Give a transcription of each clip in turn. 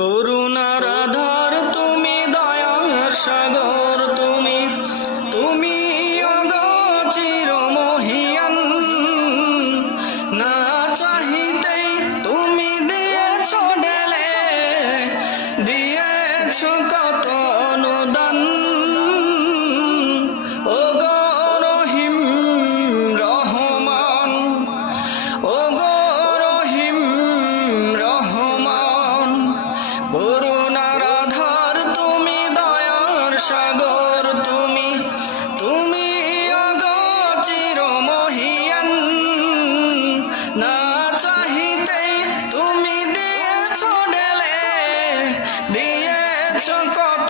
করুণার আধার তুমি দয়ার সাগর, তুমি তুমি চির মহিয়ান না চাহিতেই তুমি দিয়েছ ডেলে দিয়েছ কত সাগর তুমি তুমি অগচির মহিয়ান না চাহিতে তুমি দিয়েছ ডেলে দিয়েছ কত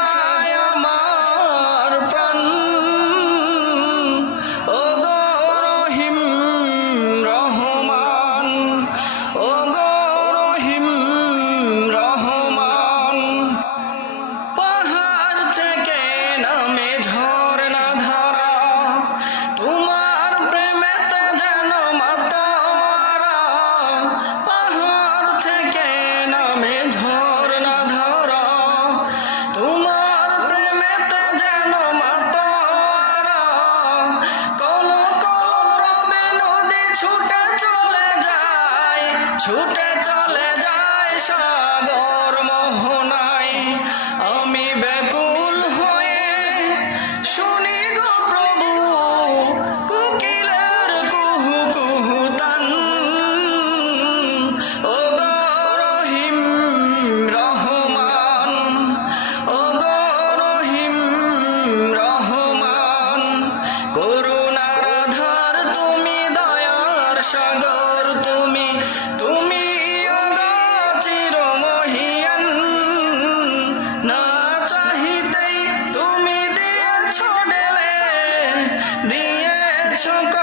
ছুটে চলে যায় সাগর মোহনায়। আমি ব্যাকুল হয়ে শুনি গো প্রভু, কুকিলের কুহু কুহু তান ও গো রহিম রহমান, ও গো রহমান, করুণার ধার তুমি দয়ার সাগর তুমি তুমি চিরমহিয়ান। না চাহিতেই তুমি দিয়ে ছোটলে দিয়ে ছোট